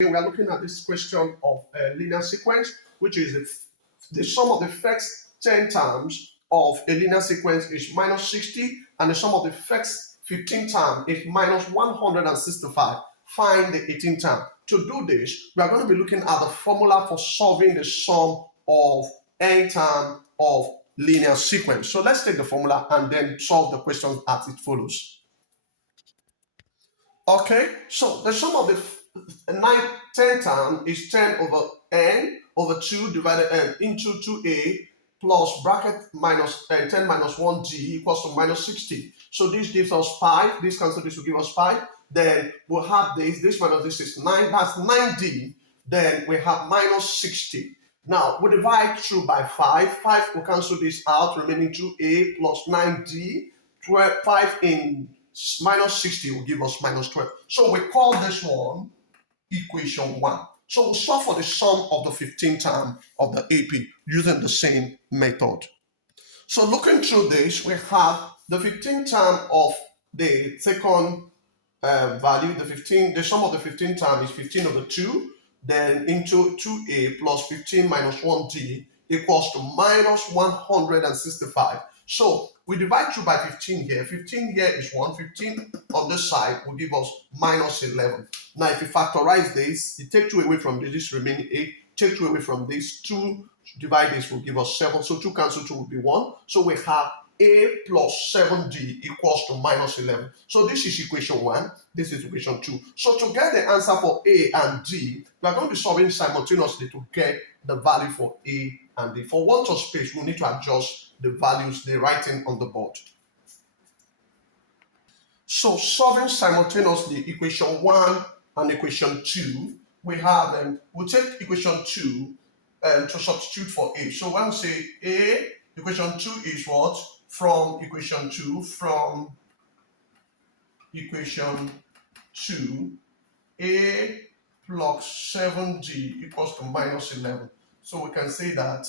We are looking at this question of a linear sequence, which is the sum of the first 10 terms of a linear sequence is minus 60, and the sum of the first 15 terms is minus 165. Find the 18th term. To do this, we are going to be looking at the formula for solving the sum of n term of linear sequence. So let's take the formula and then solve the questions as it follows. Okay, so the sum of the 10 term is 10 over n over 2 divided n into 2a plus bracket minus 10 minus 1g equals to minus 60. So this gives us 5. This cancel, this will give us 5. Then we'll have this minus this is 9. That's 9d. Then we have minus 60. Now we divide through by 5. 5 will cancel this out, remaining 2a plus 9d. 5 in minus 60 will give us minus 12. So we call this one equation 1. So we'll solve for the sum of the 15th term of the AP using the same method. So looking through this, we have the 15th term of the second value. The sum of the 15th term is 15 over 2, then into 2a plus 15 minus 1d equals to minus 165. So we divide through by 15 here. 15 here is 1. 15 on this side will give us minus 11. Now, if you factorize this, you take 2 away from this remaining 8. Take 2 away from this. 2 divide this will give us 7. So 2 cancel 2 will be 1. So we have a plus 7d equals to minus 11. So this is equation 1. This is equation 2. So to get the answer for a and d, we are going to be solving simultaneously to get the value for a and d. For want of space, we need to adjust the values, the writing on the board. So solving simultaneously equation 1 and equation 2, we have, we'll take equation 2 to substitute for a. So when we say a, equation 2 is what? From equation 2, a plus 7g equals to minus 11. So we can say that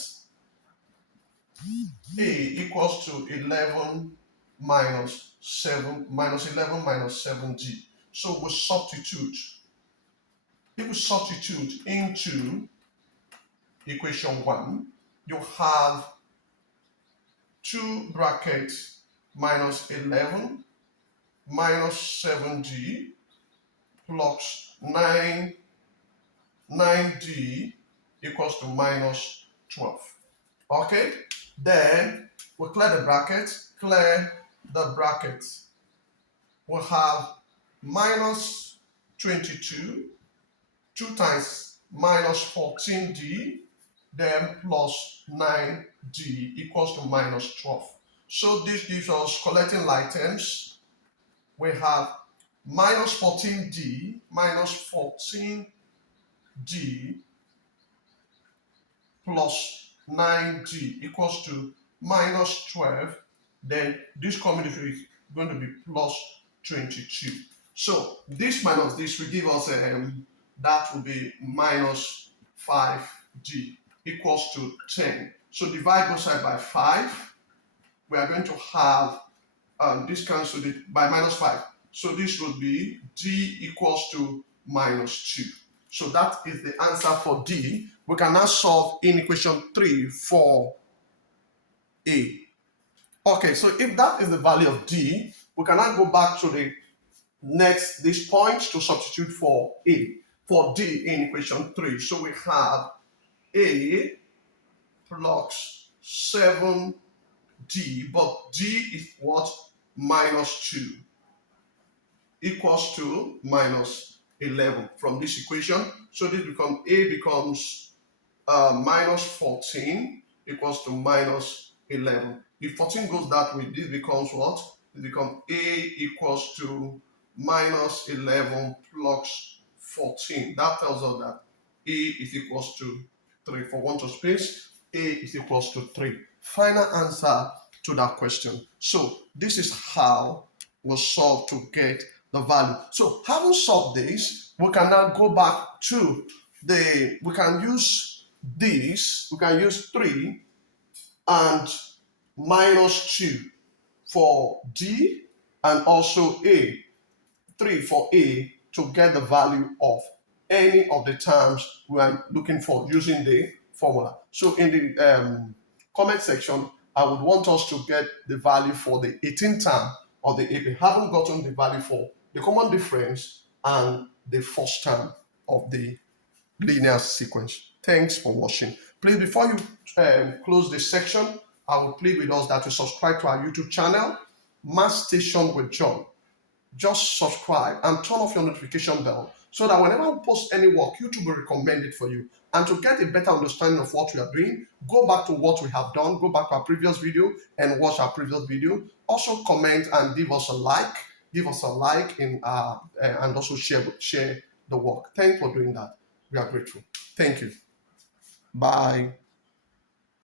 a equals to 11 minus 7 minus 11 minus 7g. So we substitute. If we substitute into equation 1, you have 2 brackets minus 11 minus 7g plus 9d equals to minus 12. Okay, then we'll clear the brackets. We'll have minus 22, 2 times minus 14d, then plus 9d equals to minus 12. So this gives us, collecting like terms, we have minus 14d plus 9d equals to minus 12. Then this combination is going to be plus 22. So this minus this will give us that will be minus 5d equals to 10. So divide both sides by 5. We are going to have this cancelled by minus 5. So this would be d equals to minus 2. So that is the answer for D. We can now solve in equation 3 for A. Okay, so if that is the value of D, we can now go back to these points to substitute for A. For D in equation 3. So we have A plus 7D, but D is what? Minus 2 equals to minus 11 from this equation. So this becomes A becomes minus 14 equals to minus 11. If 14 goes that way, this becomes what? It becomes A equals to minus 11 plus 14. That tells us that A is equals to 3. For want of space, A is equals to 3. Final answer to that question. So this is how we'll solve to get the value. So having solved this, we can now go back to we can use 3 and minus 2 for D and also A, 3 for A to get the value of any of the terms we are looking for using the formula. So in the comment section, I would want us to get the value for the 18th term, or if you haven't gotten the value for the common difference and the first term of the linear sequence. Thanks for watching. Please, before you close this section, I will plead with us that you subscribe to our YouTube channel, Math Station with John. Just subscribe and turn off your notification bell so that whenever we post any work, YouTube will recommend it for you. And to get a better understanding of what we are doing, go back to what we have done, go back to our previous video and watch our previous video. Also comment and give us a like. Give us a like and also share the work. Thanks for doing that. We are grateful. Thank you. Bye.